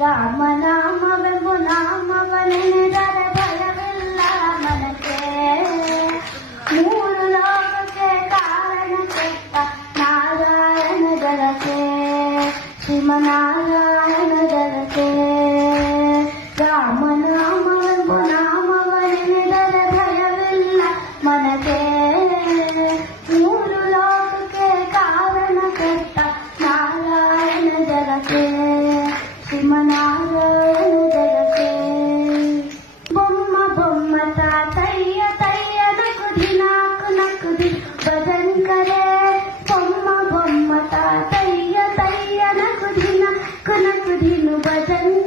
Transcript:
ರಾಮನಾಮವೆಂಬು ನಾಮವನೆನೆದರೆ ಭಯವಿಲ್ಲ ಮನಕ್ಕೆ. ಮೂರು ಲೋಕಕ್ಕೆ ಕಾರಣ ಕೆಟ್ಟ ನಾರಾಯಣ ಜಲಕೆ, ಶ್ರೀಮನಾರಾಯಣ ಜಲಕೆ. ರಾಮನಾಮವೆಂಬು ನಾಮವನೆನೆದರೆ ಭಯವಿಲ್ಲ ಮನಕ್ಕೆ. ಮೂರು ಲೋಕಕ್ಕೆ ಕಾರಣ ಕೆಟ್ಟ ನಾರಾಯಣ ಜಲಕೆ, ಶ್ರೀಮನಾರಾಯಣ ಜಲಕೆ. ಬೊಮ್ಮ ಬೊಮ್ಮ ತಾತಯ್ಯ ತಯ್ಯ ನಕುದಿ ನಾಕು ನಕುದಿ ಭಜನ್ ಕರೆ. ಬೊಮ್ಮ ಬೊಮ್ಮ ತಾತಯ್ಯ ತಯ್ಯ ನಕುದಿ ನಾಕು ನಕುದಿನು ಭಜನ್